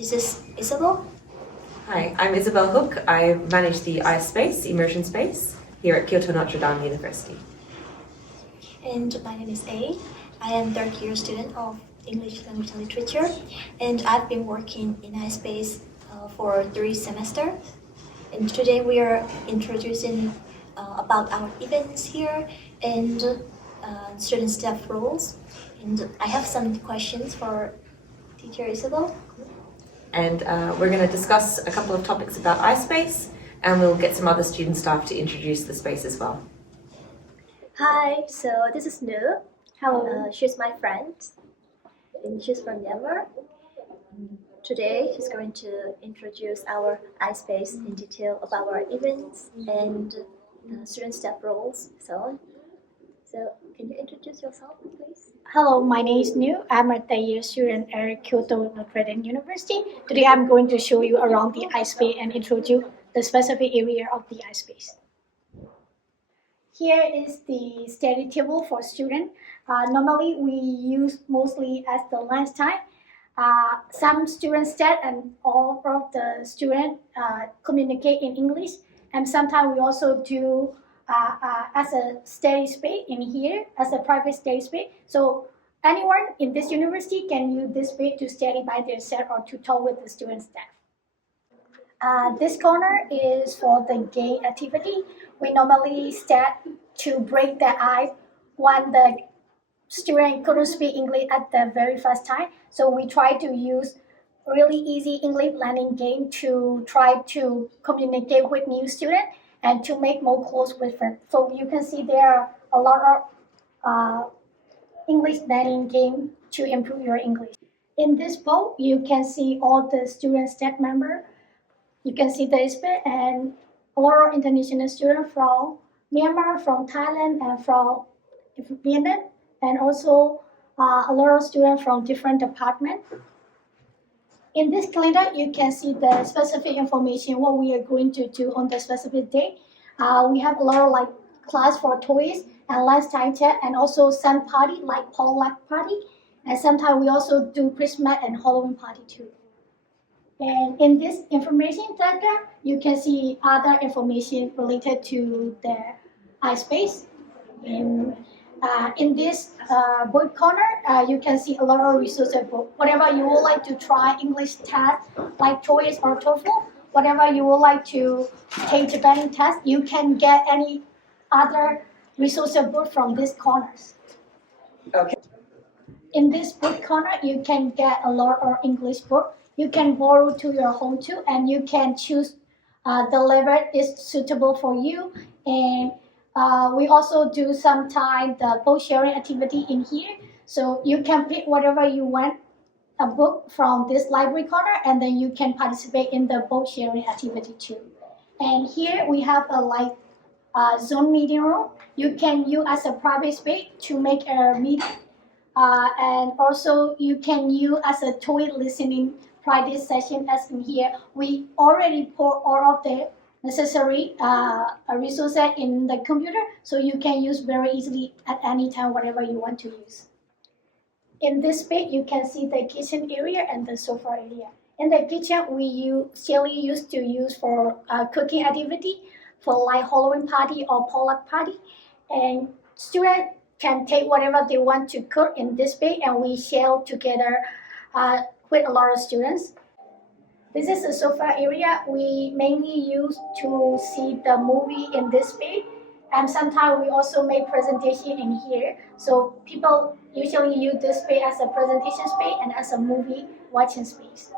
This is Isabel. Hi, I'm Isabel Hook. I manage the iSpace, immersion space, here at Kyoto Notre Dame University. And my name is A. I am third year student of English Language and Literature, and I've been working in iSpace for 3 semesters. And today we are introducing about our events here and student staff roles. And I have some questions for teacher Isabel. And we're going to discuss a couple of topics about iSpace, and we'll get some other student staff to introduce the space as well. Hi, so this is Nu. Hello. She's my friend, and she's from Myanmar. Today, she's going to introduce our iSpace in detail about our events and student staff roles, so on. So, can you introduce yourself, please? Hello, my name is Nu. I'm a third year student at Kyoto Notre Dame University. Today I'm going to show you around the iSpace and introduce the specific area of the iSpace. Here is the study table for students. Normally we use mostly as the lunchtime. Some students study and all of the students communicate in English, and sometimes we also do as a study space in here, as a private study space. So anyone in this university can use this space to study by themselves or to talk with the student staff. This corner is for the game activity. We normally start to break the ice when the student couldn't speak English at the very first time. So we try to use really easy English learning game to try to communicate with new students and to make more close with friends. So you can see there are a lot of English learning game to improve your English. In this book, you can see all the student staff members. You can see the ISPE and a lot of international students from Myanmar, from Thailand, and from Vietnam, and also a lot of students from different departments. In this calendar, you can see the specific information, what we are going to do on the specific day. We have a lot of class for toys and lunchtime chat, and also some party like potluck party. And sometimes we also do Christmas and Halloween party too. And in this information diagram, you can see other information related to the iSpace. In this book corner, you can see a lot of resources book. Whatever you would like to try English test, like TOEIC or TOEFL, whatever you would like to take Tibetan test, you can get any other resources book from these corners. Okay. In this book corner, you can get a lot of English book. You can borrow to your home too, and you can choose the level is suitable for you. And we also do sometimes the book sharing activity in here. So you can pick whatever you want, a book from this library corner, and then you can participate in the book sharing activity too. And here we have a Zoom meeting room. You can use as a private space to make a meeting. And also you can use as a TOEIC listening private session as in here. We already put all of the necessary resources in the computer, so you can use very easily at any time whatever you want to use. In this page, you can see the kitchen area and the sofa area. In the kitchen, we usually used to use for cooking activity, for like Halloween party or potluck party, and students can take whatever they want to cook in this page, and we share together with a lot of students. This is the sofa area we mainly use to see the movie in this space, and sometimes we also make presentation in here. So people usually use this space as a presentation space and as a movie watching space.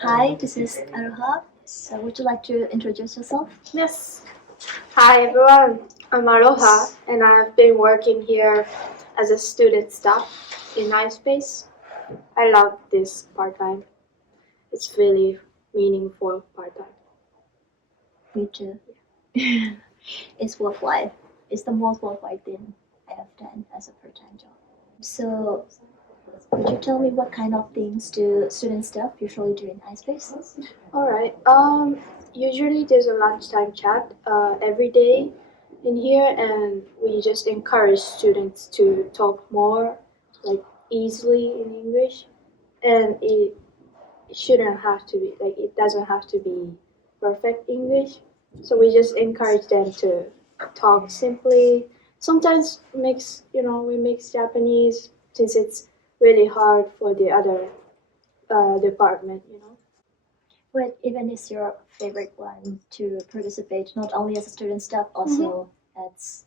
Hi, this is Aruha. So, would you like to introduce yourself? Yes. Hi everyone, I'm Aloha and I've been working here as a student staff in iSpace. I love this part-time. It's really meaningful part-time. Me too. It's worthwhile. It's the most worthwhile thing I have done as a part-time job. So, could you tell me what kind of things do student staff usually do in iSpace? Alright, usually there's a lunchtime chat every day in here, and we just encourage students to talk more easily in English, and it shouldn't have to be like it doesn't have to be perfect English. So we just encourage them to talk simply. Sometimes we mix Japanese since it's really hard for the other department. What even is your favorite one to participate, not only as a student staff, also as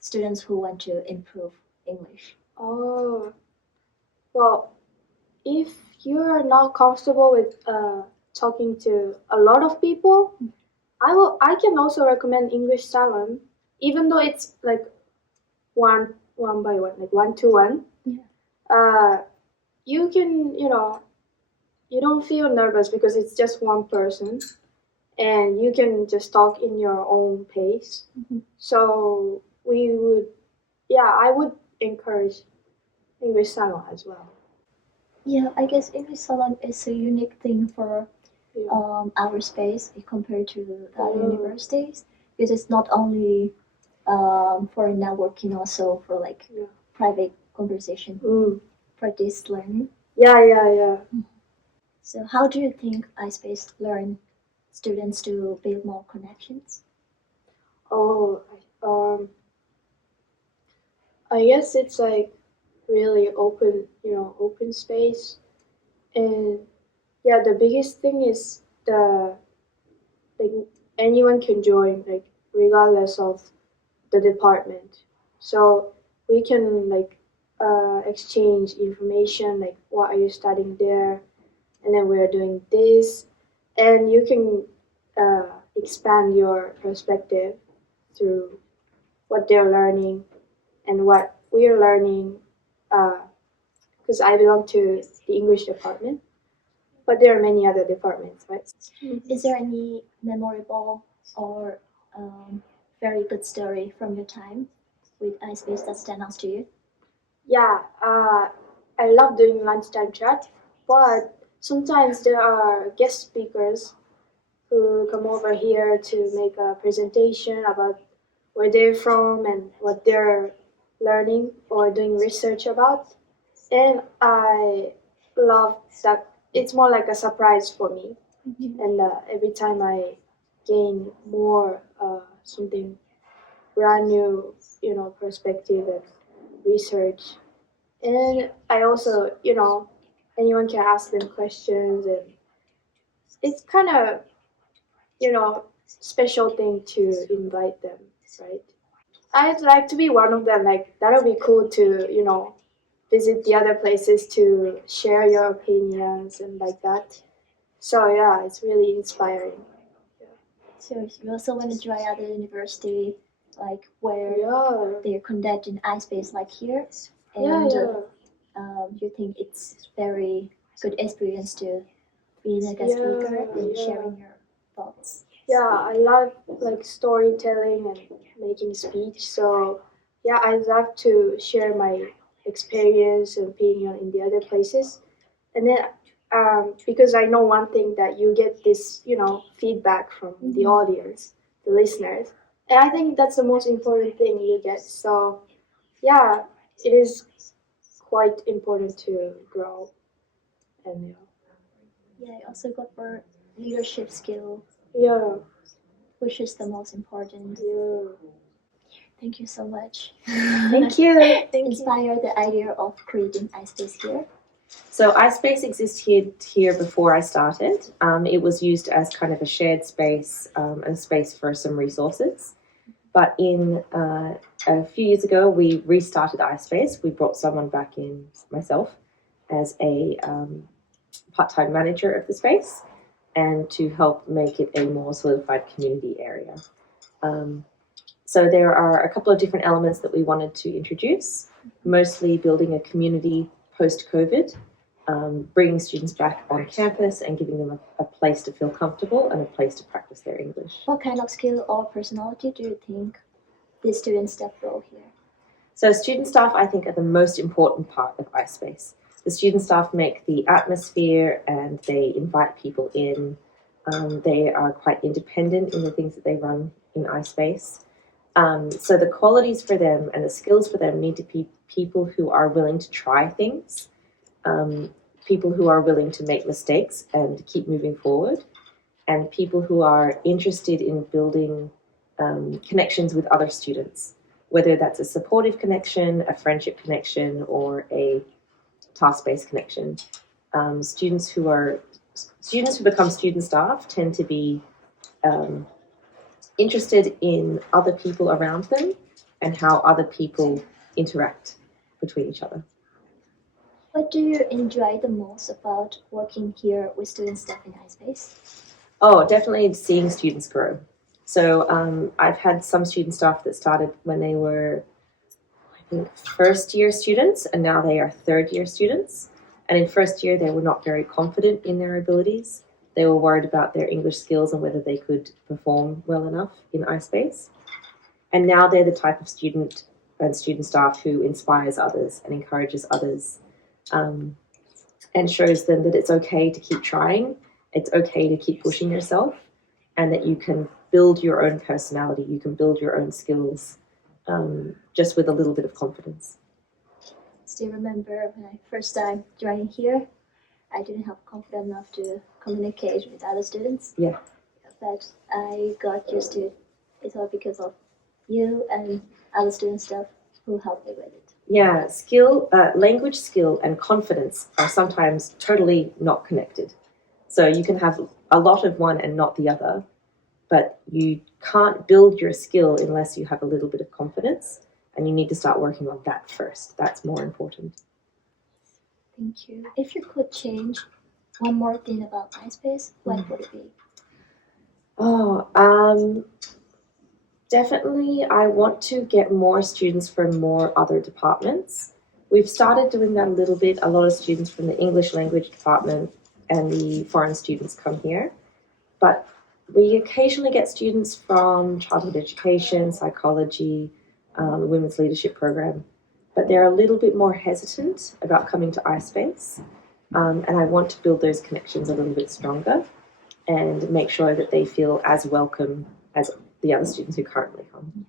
students who want to improve English? Oh, well, if you're not comfortable with talking to a lot of people, I can also recommend English Salon, even though it's like one by one, like 1-to-1. Yeah. You can you don't feel nervous because it's just one person, and you can just talk in your own pace. So I would encourage English Salon as well. Yeah, I guess English Salon is a unique thing for Yeah. our space compared to the other Oh. universities, because it's not only for networking, also for like Yeah. private conversation for this learning. Yeah. So how do you think iSpace learn students to build more connections? Oh, I guess it's like really open space, and yeah, the biggest thing is like anyone can join, like regardless of the department. So we can like exchange information, like what are you studying there, and then we're doing this, and you can expand your perspective through what they're learning and what we're learning. Because I belong to the English department, but there are many other departments, right? Is there any memorable or very good story from your time with iSpace that stands out to you? Yeah, I love doing lunchtime chat, but sometimes there are guest speakers who come over here to make a presentation about where they're from and what they're learning or doing research about. And I love that it's more like a surprise for me. And every time I gain more something brand new, perspective and research. And I also, anyone can ask them questions, and it's kind of, special thing to invite them, right? I'd like to be one of them. Like that would be cool to, visit the other places to share your opinions and like that. So yeah, it's really inspiring. So you also want to try other university, like where Yeah. they're conducting iSpace like here, Yeah, and yeah. you think it's very good experience to be a guest speaker and sharing your thoughts. Yeah, I love like storytelling and making speech. So yeah, I love to share my experience and opinion in the other places. And then because I know one thing that you get this, feedback from the audience, the listeners. And I think that's the most important thing you get. So yeah, it is quite important to grow and Yeah, I also got for leadership skill, yeah. which is the most important. Yeah. Thank you so much. Thank you. Thank you. Inspire the idea of creating iSpace here. So iSpace existed here before I started. It was used as kind of a shared space, a space for some resources. But a few years ago, we restarted iSpace. We brought someone back in, myself, as a part-time manager of the space, and to help make it a more solidified community area. So there are a couple of different elements that we wanted to introduce, mostly building a community post-COVID, bringing students back on campus and giving them a place to feel comfortable and a place to practice their English. What kind of skill or personality do you think the student staff role here? So student staff, I think, are the most important part of iSpace. The student staff make the atmosphere and they invite people in. They are quite independent in the things that they run in iSpace. So the qualities for them and the skills for them need to be people who are willing to try things, people who are willing to make mistakes and keep moving forward, and people who are interested in building connections with other students, whether that's a supportive connection, a friendship connection, or a task-based connection. Students who become student staff tend to be interested in other people around them and how other people interact between each other. What do you enjoy the most about working here with student staff in iSpace? Oh, definitely seeing students grow. So I've had some student staff that started when they were, I think, first year students, and now they are third year students. And in first year, they were not very confident in their abilities. They were worried about their English skills and whether they could perform well enough in iSpace. And now they're the type of student and student staff who inspires others and encourages others, and shows them that it's okay to keep trying, it's okay to keep pushing yourself, and that you can build your own personality, you can build your own skills, just with a little bit of confidence. Still remember when I first time joining here, I didn't have confidence enough to communicate with other students. Yeah. But I got used to it. It's all because of you and other student staff who helped me with it. Yeah, language skill and confidence are sometimes totally not connected. So you can have a lot of one and not the other, but you can't build your skill unless you have a little bit of confidence, and you need to start working on that first. That's more important. Thank you. If you could change one more thing about iSpace, what would it be? Definitely, I want to get more students from more other departments. We've started doing that a little bit. A lot of students from the English language department and the foreign students come here. But we occasionally get students from childhood education, psychology, the women's leadership program. But they're a little bit more hesitant about coming to iSpace. And I want to build those connections a little bit stronger and make sure that they feel as welcome as the other students who currently come.